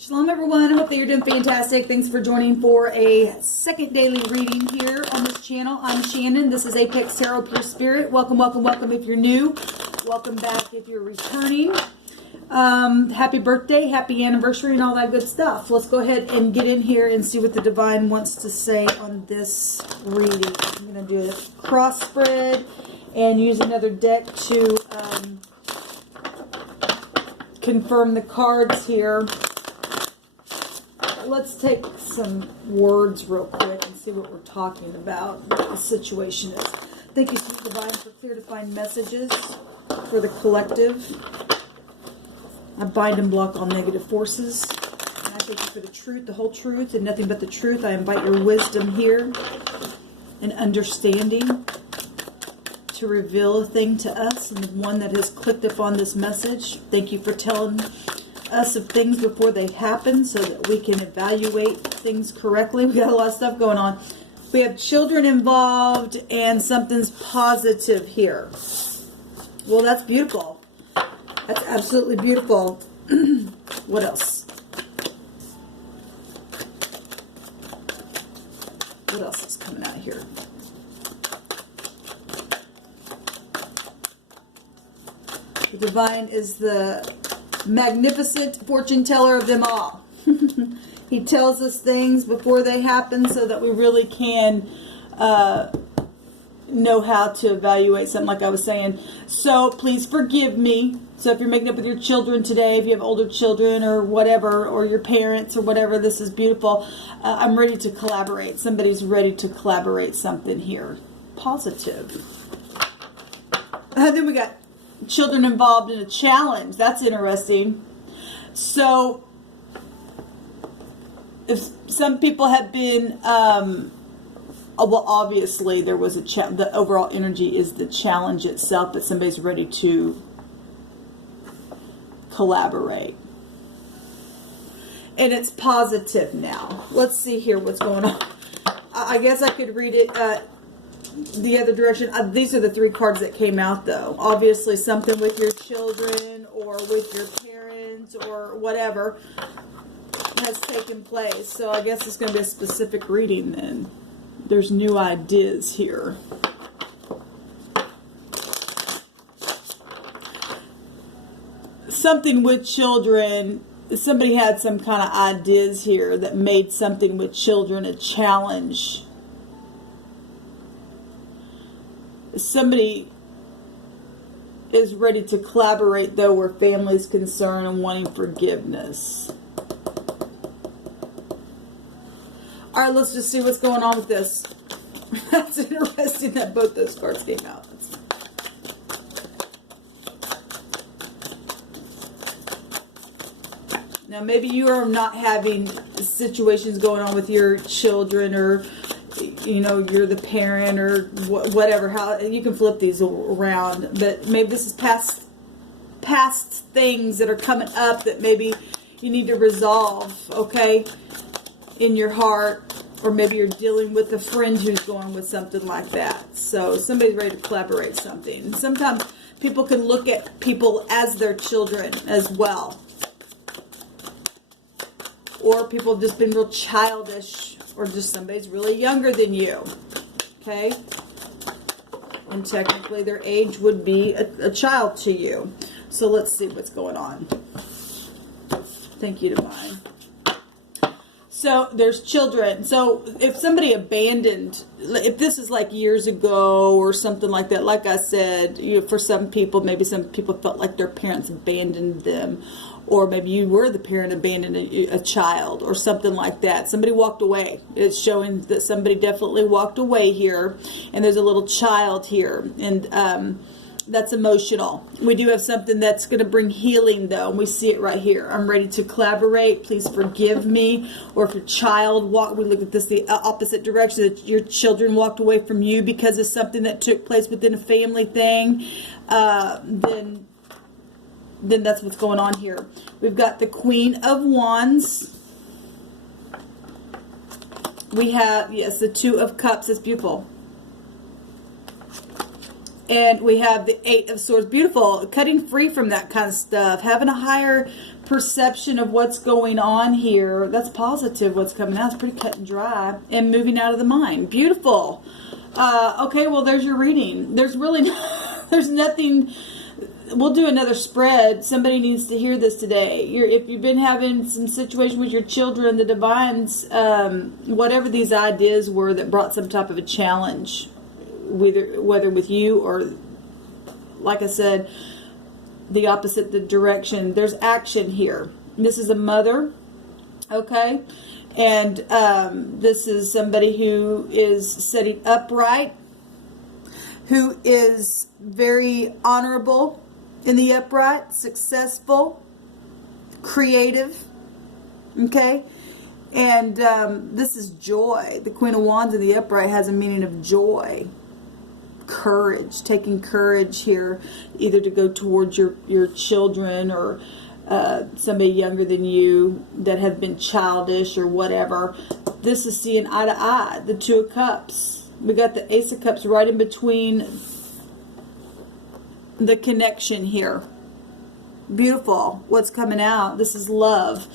Shalom everyone, I hope that you're doing fantastic. Thanks for joining for a second daily reading here on this channel. I'm Shannon, this is Apex Tarot Pure Spirit. Welcome, welcome, welcome if you're new. Welcome back if you're returning. Happy birthday, happy anniversary and all that good stuff. Let's go ahead and get in here and see what the Divine wants to say on this reading. I'm going to do a cross spread and use another deck to confirm the cards here. Let's take some words real quick and see what we're talking about, what the situation is. Thank you, Sweet Divine, for clear defined messages for the collective. I bind and block all negative forces. And I thank you for the truth, the whole truth, and nothing but the truth. I invite your wisdom here and understanding to reveal a thing to us and the one that has clicked upon this message. Thank you for telling us of things before they happen so that we can evaluate things correctly. We got a lot of stuff going on. We have children involved and something's positive here. Well, that's beautiful. That's absolutely beautiful. What else? What else is coming out here? The Divine is the magnificent fortune teller of them all. He tells us things before they happen so that we really can know how to evaluate something, like I was saying. So please forgive me. So if you're making up with your children today, if you have older children or whatever, or your parents or whatever, this is beautiful. I'm ready to collaborate. Somebody's ready to collaborate something here. Positive. Then we got children involved in a challenge. That's interesting. So if some people have been well, obviously there was the overall energy is the challenge itself, but somebody's ready to collaborate, and it's positive now. Let's see here what's going on. I guess I could read it the other direction. These are the three cards that came out, though. Obviously something with your children or with your parents or whatever has taken place. So I guess it's going to be a specific reading then. There's new ideas here. Something with children. Somebody had some kind of ideas here that made something with children a challenge. Somebody is ready to collaborate, though, where family is concerned and wanting forgiveness. All right, let's just see what's going on with this. That's interesting that both those cards came out. Now, maybe you are not having situations going on with your children, or you know, you're the parent or whatever. How you can flip these around, but maybe this is past things that are coming up that maybe you need to resolve, okay, in your heart. Or maybe you're dealing with a friend who's going with something like that. So somebody's ready to collaborate something. Sometimes people can look at people as their children as well. Or people have just been real childish, or just somebody's really younger than you. Okay? And technically their age would be a child to you. So let's see what's going on. Thank you, Divine. So there's children. So if somebody abandoned, if this is like years ago or something like that, like I said, you know, for some people, maybe some people felt like their parents abandoned them, or maybe you were the parent abandoning a child or something like that. Somebody walked away. It's showing that somebody definitely walked away here, and there's a little child here, and that's emotional. We do have something that's going to bring healing, though, and we see it right here. I'm ready to collaborate. Please forgive me. Or if your child we look at this the opposite direction, that your children walked away from you because of something that took place within a family thing, then that's what's going on here. We've got the Queen of Wands. We have, yes, the Two of Cups. It's beautiful. And we have the Eight of Swords. Beautiful. Cutting free from that kind of stuff. Having a higher perception of what's going on here. That's positive. What's coming out. It's pretty cut and dry. And moving out of the mind. Beautiful. Okay, well, there's your reading. There's really, there's nothing. We'll do another spread. Somebody needs to hear this today. If you've been having some situation with your children, the divines, whatever these ideas were that brought some type of a challenge, whether with you or, like I said, the opposite the direction. There's action here. This is a mother, okay? And this is somebody who is sitting upright, who is very honorable in the upright, successful, creative, okay? And this is joy. The Queen of Wands in the upright has a meaning of joy. Courage, taking courage here, either to go towards your children or somebody younger than you that have been childish or whatever. This is seeing eye to eye, the Two of Cups. We got the Ace of Cups right in between the connection here. Beautiful. What's coming out? This is love.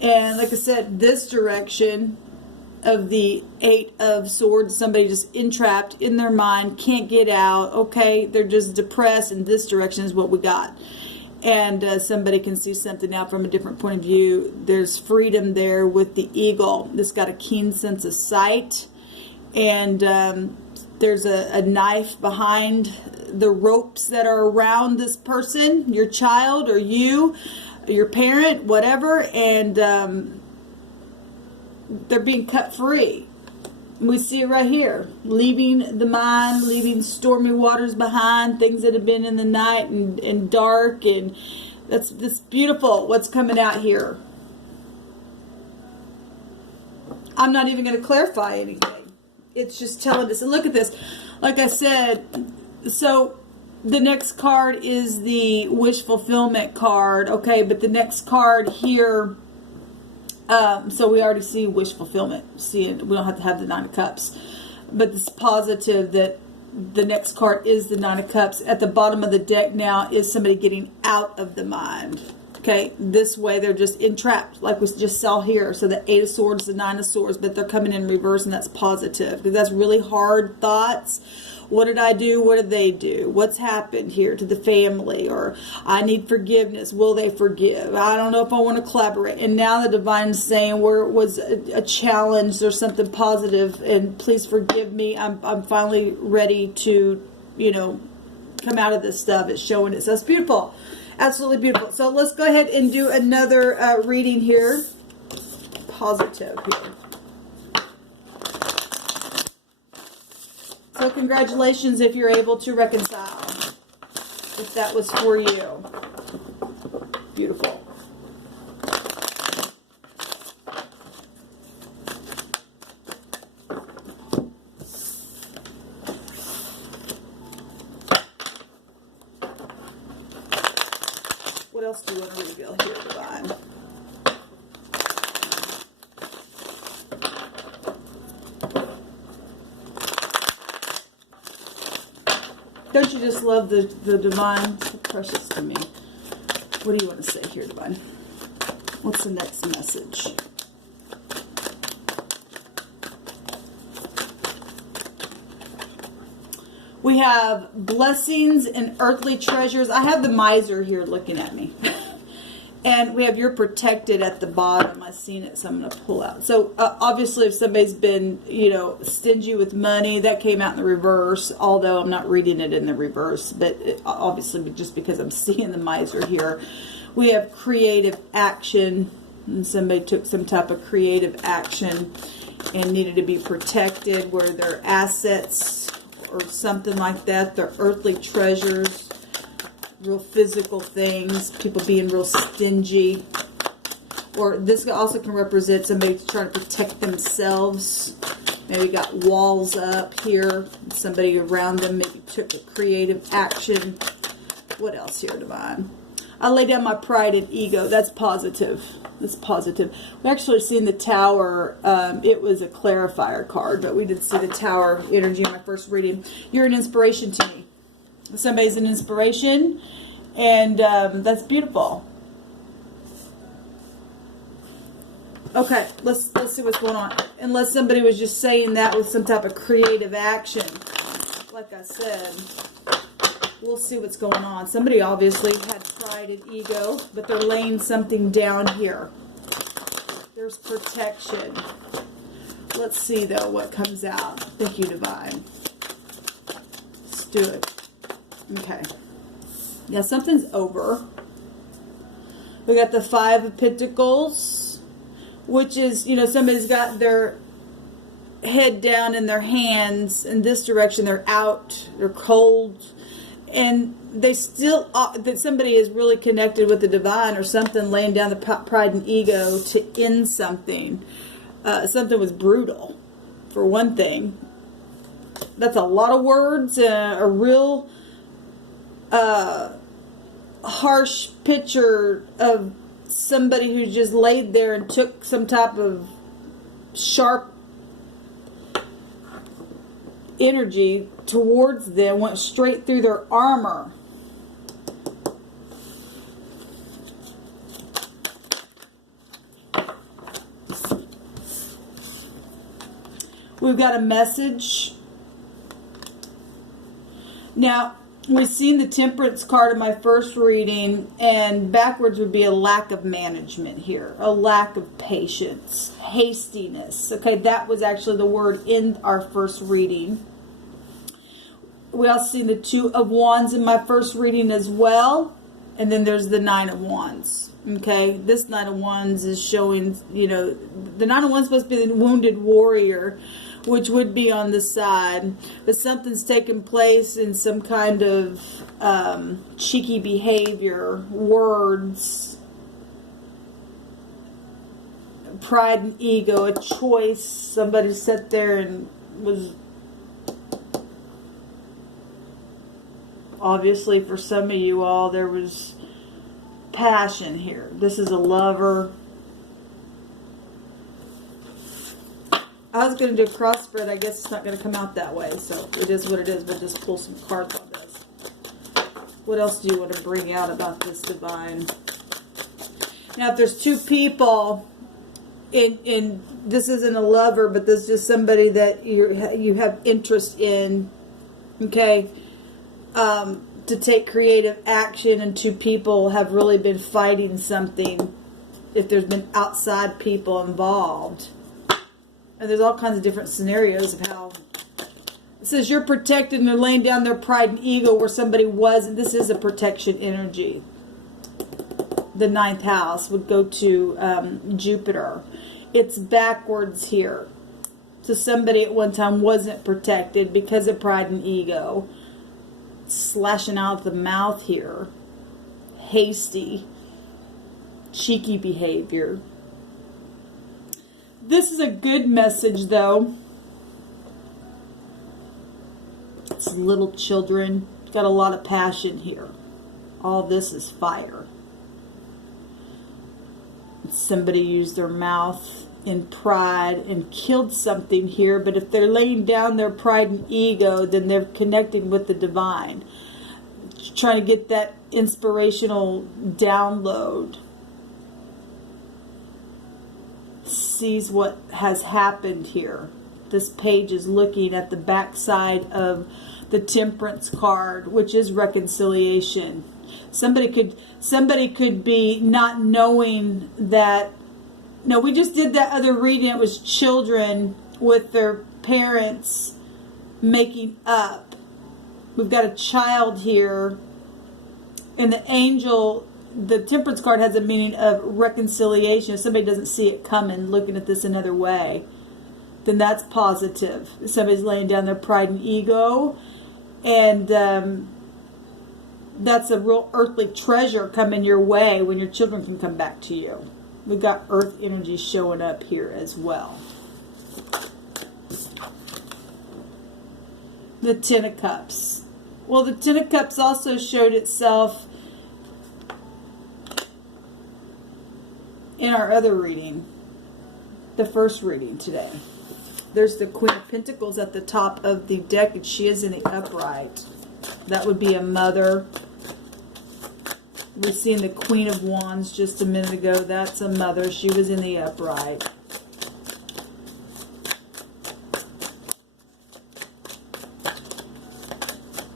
And like I said, this direction of the Eight of Swords, somebody just entrapped in their mind, can't get out, okay? They're just depressed, and this direction is what we got. And somebody can see something now from a different point of view. There's freedom there with the Eagle. This got a keen sense of sight. And there's a knife behind the ropes that are around this person, your child or you, your parent, whatever. And they're being cut free. We see it right here. Leaving the mind, leaving stormy waters behind, things that have been in the night and dark. And that's beautiful what's coming out here. I'm not even going to clarify anything. It's just telling us. And look at this. Like I said, so the next card is the wish fulfillment card. Okay, but the next card here... so we already see wish fulfillment. We don't have to have the Nine of Cups. But it's positive that the next card is the Nine of Cups. At the bottom of the deck now is somebody getting out of the mind. Okay, this way they're just entrapped, like we just saw here. So the Eight of Swords, the Nine of Swords, but they're coming in reverse, and that's positive. Because that's really hard thoughts. What did I do? What did they do? What's happened here to the family? Or I need forgiveness. Will they forgive? I don't know if I want to collaborate. And now the divine's saying where it was a challenge, there's something positive, and please forgive me. I'm finally ready to, come out of this stuff. It's showing it. So it's beautiful. Absolutely beautiful. So let's go ahead and do another reading here. Positive here. So congratulations if you're able to reconcile. If that was for you. Beautiful. What else do you want to reveal here, Divine? Don't you just love the Divine? So precious to me. What do you want to say here, Divine? What's the next message? We have blessings and earthly treasures. I have the miser here looking at me. And we have you're protected at the bottom. I've seen it, so I'm going to pull out. So obviously if somebody's been, stingy with money, that came out in the reverse. Although I'm not reading it in the reverse. But obviously just because I'm seeing the miser here. We have creative action. And somebody took some type of creative action and needed to be protected where their assets or something like that. Their earthly treasures. Real physical things, people being real stingy. Or this also can represent somebody trying to protect themselves. Maybe got walls up here. Somebody around them maybe took a creative action. What else here, Divine? I lay down my pride and ego. That's positive. That's positive. We actually seen the Tower. It was a clarifier card, but we did see the Tower energy in my first reading. You're an inspiration to me. Somebody's an inspiration, and that's beautiful. Okay, let's see what's going on. Unless somebody was just saying that with some type of creative action. Like I said, we'll see what's going on. Somebody obviously had pride and ego, but they're laying something down here. There's protection. Let's see, though, what comes out. Thank you, Divine. Let's do it. Okay. Yeah, something's over. We got the Five of Pentacles, which is, you know, somebody's got their head down in their hands in this direction. They're out. They're cold. And they still, that somebody is really connected with the divine or something, laying down the pride and ego to end something. Something was brutal, for one thing. That's a lot of words, a real harsh picture of somebody who just laid there and took some type of sharp energy towards them, went straight through their armor. We've got a message. Now, we've seen the Temperance card in my first reading, and backwards would be a lack of management here, a lack of patience, hastiness. Okay, that was actually the word in our first reading. We also seen the Two of Wands in my first reading as well, and then there's the Nine of Wands. Okay, this Nine of Wands is showing, you know, the Nine of Wands is supposed to be the wounded warrior, which would be on the side, but something's taken place in some kind of cheeky behavior, words, pride and ego, a choice. Somebody sat there and was, obviously for some of you all, there was passion here. This is a lover. I was going to do a cross spread. I guess it's not going to come out that way. So it is what it is. We'll just pull some cards on this. What else do you want to bring out about this, Divine? Now, if there's two people, in this isn't a lover, but this is just somebody that you have interest in, okay, to take creative action, and two people have really been fighting something, if there's been outside people involved. And there's all kinds of different scenarios of how it says you're protected and they're laying down their pride and ego where somebody was. This is a protection energy. The 9th house would go to Jupiter. It's backwards here. So somebody at one time wasn't protected because of pride and ego. Slashing out the mouth here. Hasty. Cheeky behavior. This is a good message, though. It's little children. Got a lot of passion here. All this is fire. Somebody used their mouth in pride and killed something here, but if they're laying down their pride and ego, then they're connecting with the divine. Trying to get that inspirational download. Sees what has happened here. This page is looking at the backside of the Temperance card, which is reconciliation. Somebody could be not knowing that. No, we just did that other reading. It was children with their parents making up. We've got a child here, and the angel. The Temperance card has a meaning of reconciliation. If somebody doesn't see it coming, looking at this another way, then that's positive. If somebody's laying down their pride and ego, and that's a real earthly treasure coming your way when your children can come back to you. We've got earth energy showing up here as well. The Ten of Cups. Well, the Ten of Cups also showed itself in our other reading, the first reading today. There's the Queen of Pentacles at the top of the deck, and she is in the upright. That would be a mother. We've seen the Queen of Wands just a minute ago. That's a mother. She was in the upright.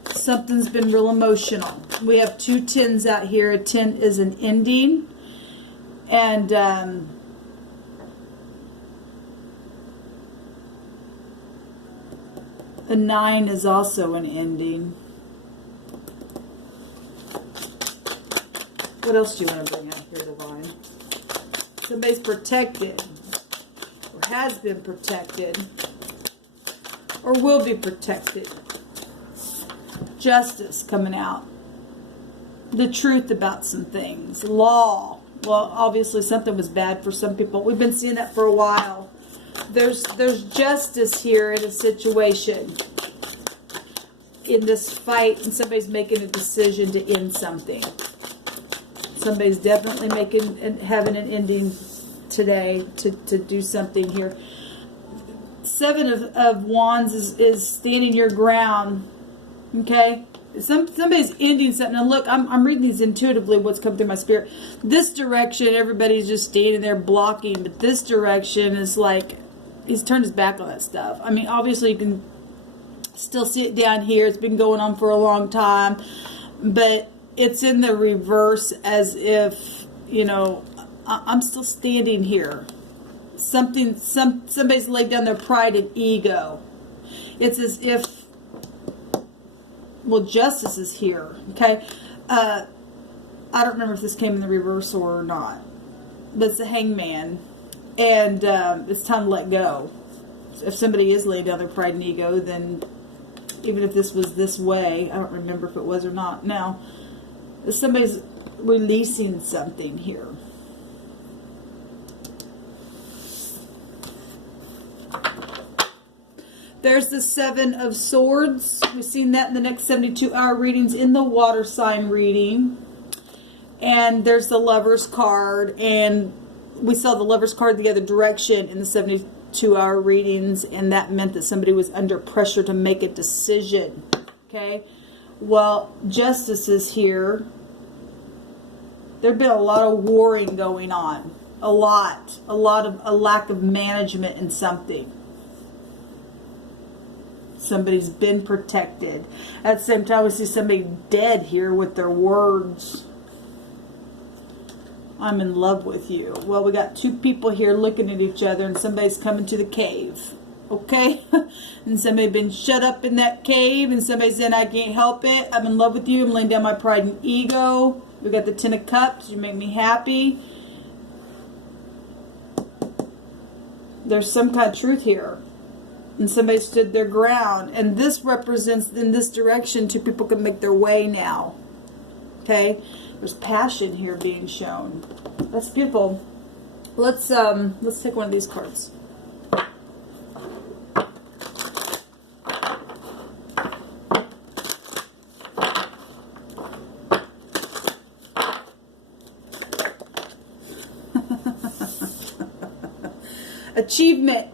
Something's been real emotional. We have 2 10s out here. A 10 is an ending. And a 9 is also an ending. What else do you want to bring out here, Divine? Somebody's protected, or has been protected, or will be protected. Justice coming out. The truth about some things. Law. Well, obviously something was bad for some people. We've been seeing that for a while. There's justice here in a situation, in this fight, and somebody's making a decision to end something. Somebody's definitely having an ending today to do something here. 7 of Wands is standing your ground. Okay? Somebody's ending something. And look, I'm reading these intuitively, what's come through my spirit. This direction, everybody's just standing there blocking. But this direction is like, he's turned his back on that stuff. I mean, obviously you can still see it down here. It's been going on for a long time. But it's in the reverse, as if, you know, I'm still standing here. Somebody's laid down their pride and ego. It's as if, well, justice is here. Okay, I don't remember if this came in the reverse or not, but it's the Hangman, and it's time to let go. If somebody is laying down their pride and ego, then even if this was this way, I don't remember if it was or not. Now, somebody's releasing something here. There's the 7 of Swords. We've seen that in the next 72-hour readings in the water sign reading. And there's the Lover's card. And we saw the Lover's card the other direction in the 72-hour readings. And that meant that somebody was under pressure to make a decision. Okay? Well, justice is here. There's been a lot of warring going on. A lot of a lack of management in something. Somebody's been protected. At the same time, we see somebody dead here with their words. I'm in love with you. Well, we got 2 people here looking at each other, and somebody's coming to the cave. Okay? And somebody been shut up in that cave, and somebody said, I can't help it. I'm in love with you. I'm laying down my pride and ego. We got the 10 of Cups. You make me happy. There's some kind of truth here. And somebody stood their ground. And this represents, in this direction, 2 people can make their way now. Okay? There's passion here being shown. That's beautiful. Let's take one of these cards. Achievement.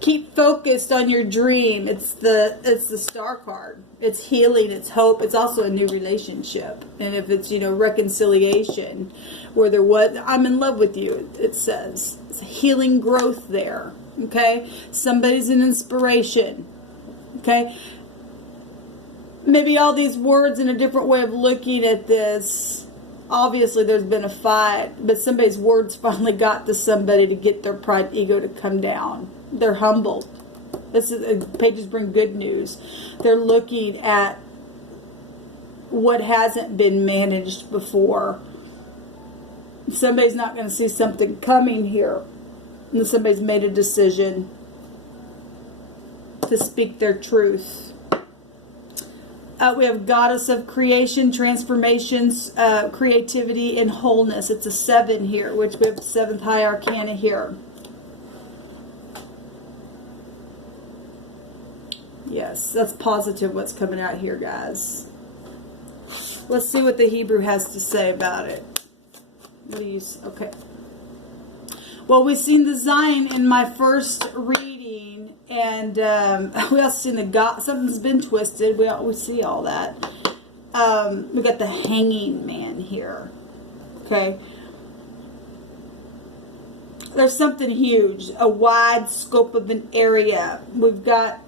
Keep focused on your dream. It's the Star card. It's healing. It's hope. It's also a new relationship. And if it's, you know, reconciliation, where there was, I'm in love with you, it says. It's healing growth there. Okay? Somebody's an inspiration. Okay? Maybe all these words in a different way of looking at this. Obviously, there's been a fight, but somebody's words finally got to somebody to get their pride, ego to come down. They're humbled. This is, pages bring good news. They're looking at what hasn't been managed before. Somebody's not going to see something coming here. And somebody's made a decision to speak their truth. We have Goddess of Creation, Transformations, Creativity, and Wholeness. It's a 7 here, which we have the 7th High Arcana here. Yes, that's positive what's coming out here, guys. Let's see what the Hebrew has to say about it. What do you say? Okay. Well, we've seen the Zion in my first reading, and we also seen the God. Something's been twisted. We see all that. we got the Hanging Man here. Okay. There's something huge, a wide scope of an area. We've got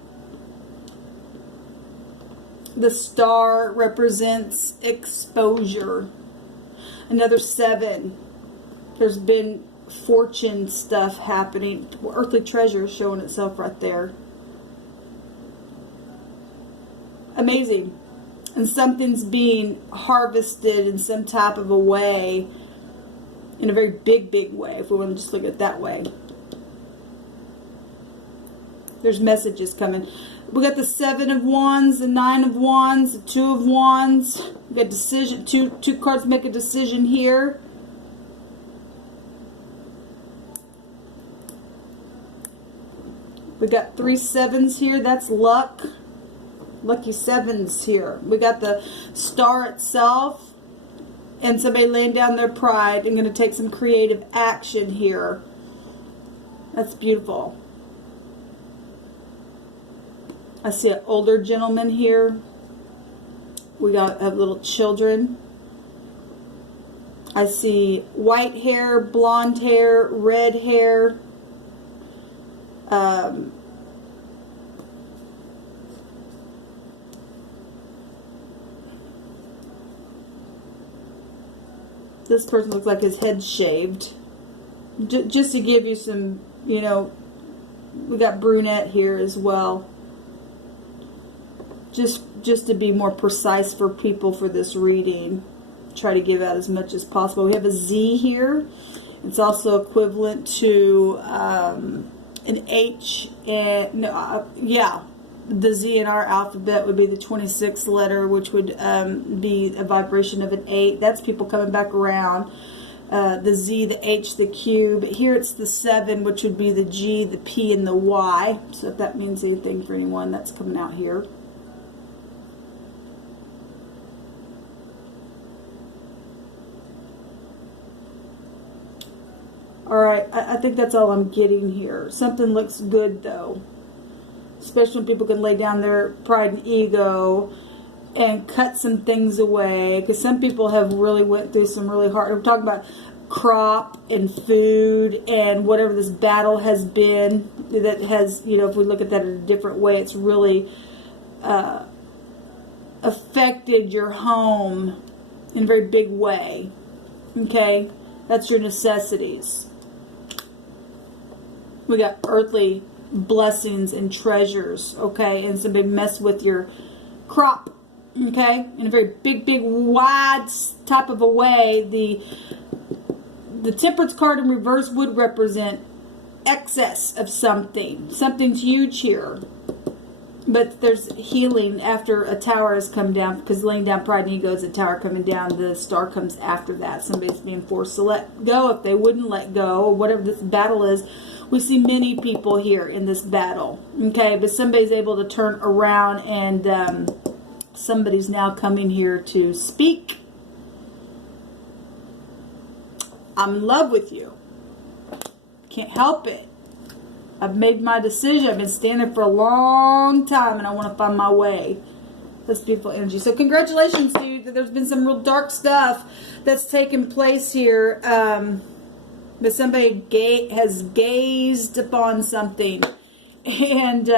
the Star represents exposure. Another 7. There's been fortune stuff happening. Earthly treasure showing itself right there. Amazing. And something's being harvested in some type of a way. In a very big way, if we want to just look at it that way. There's messages coming. We got the 7 of Wands, the 9 of Wands, the 2 of Wands. We got decision. Two cards make a decision here. We got 3 7s here. That's luck. Lucky 7s here. We got the Star itself. And somebody laying down their pride and going to take some creative action here. That's beautiful. I see an older gentleman here. We have little children. I see white hair, blonde hair, red hair. This person looks like his head's shaved. Just to give you some, you know, we got brunette here as well. Just to be more precise for people for this reading. Try to give out as much as possible. We have a Z here. It's also equivalent to an H. And yeah, the Z in our alphabet would be the 26th letter, which would be a vibration of an 8. That's people coming back around. The Z, the H, the Q. But here it's the 7, which would be the G, the P, and the Y. So if that means anything for anyone, that's coming out here. Alright, I think that's all I'm getting here. Something looks good, though. Especially when people can lay down their pride and ego and cut some things away. Because some people have really went through some really hard... We're talking about crop and food and whatever this battle has been. That has, you know, if we look at that in a different way, it's really affected your home in a very big way. Okay? That's your necessities. We got earthly blessings and treasures, okay? And somebody mess with your crop, okay? In a very big, wide type of a way. The Temperance card in reverse would represent excess of something. Something's huge here. But there's healing after a tower has come down, because laying down pride and ego is a tower coming down. The Star comes after that. Somebody's being forced to let go if they wouldn't let go, or whatever this battle is. We see many people here in this battle, okay? But somebody's able to turn around, and somebody's now coming here to speak. I'm in love with you. Can't help it. I've made my decision. I've been standing for a long time, and I want to find my way. That's beautiful energy. So congratulations, dude. There's been some real dark stuff that's taken place here. But somebody has gazed upon something, and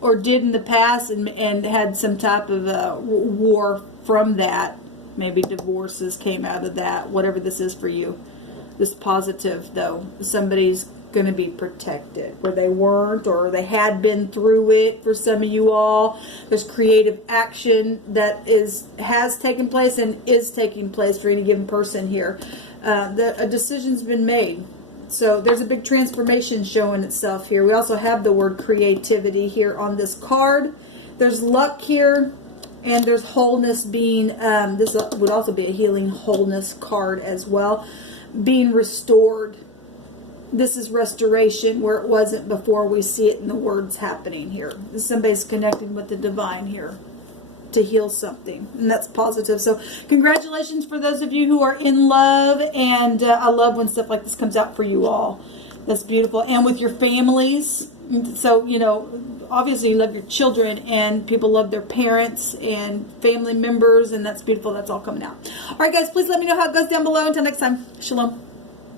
or did in the past, and had some type of war from that. Maybe divorces came out of that. Whatever this is for you. This positive, though. Somebody's going to be protected where they weren't, or they had been through it. For some of you all, there's creative action that has taken place and is taking place for any given person here. A decision's been made, so there's a big transformation showing itself here. We also have the word creativity here on this card. There's luck here, and there's wholeness being this would also be a healing wholeness card as well, being restored. This is restoration where it wasn't before. We see it in the words happening here. Somebody's connecting with the divine here to heal something, and that's positive. So congratulations for those of you who are in love, and I love when stuff like this comes out for you all. That's beautiful. And with your families, So, you know, obviously you love your children, and people love their parents and family members, and that's beautiful. That's all coming out. All right, guys, please let me know how it goes down below. Until next time, shalom.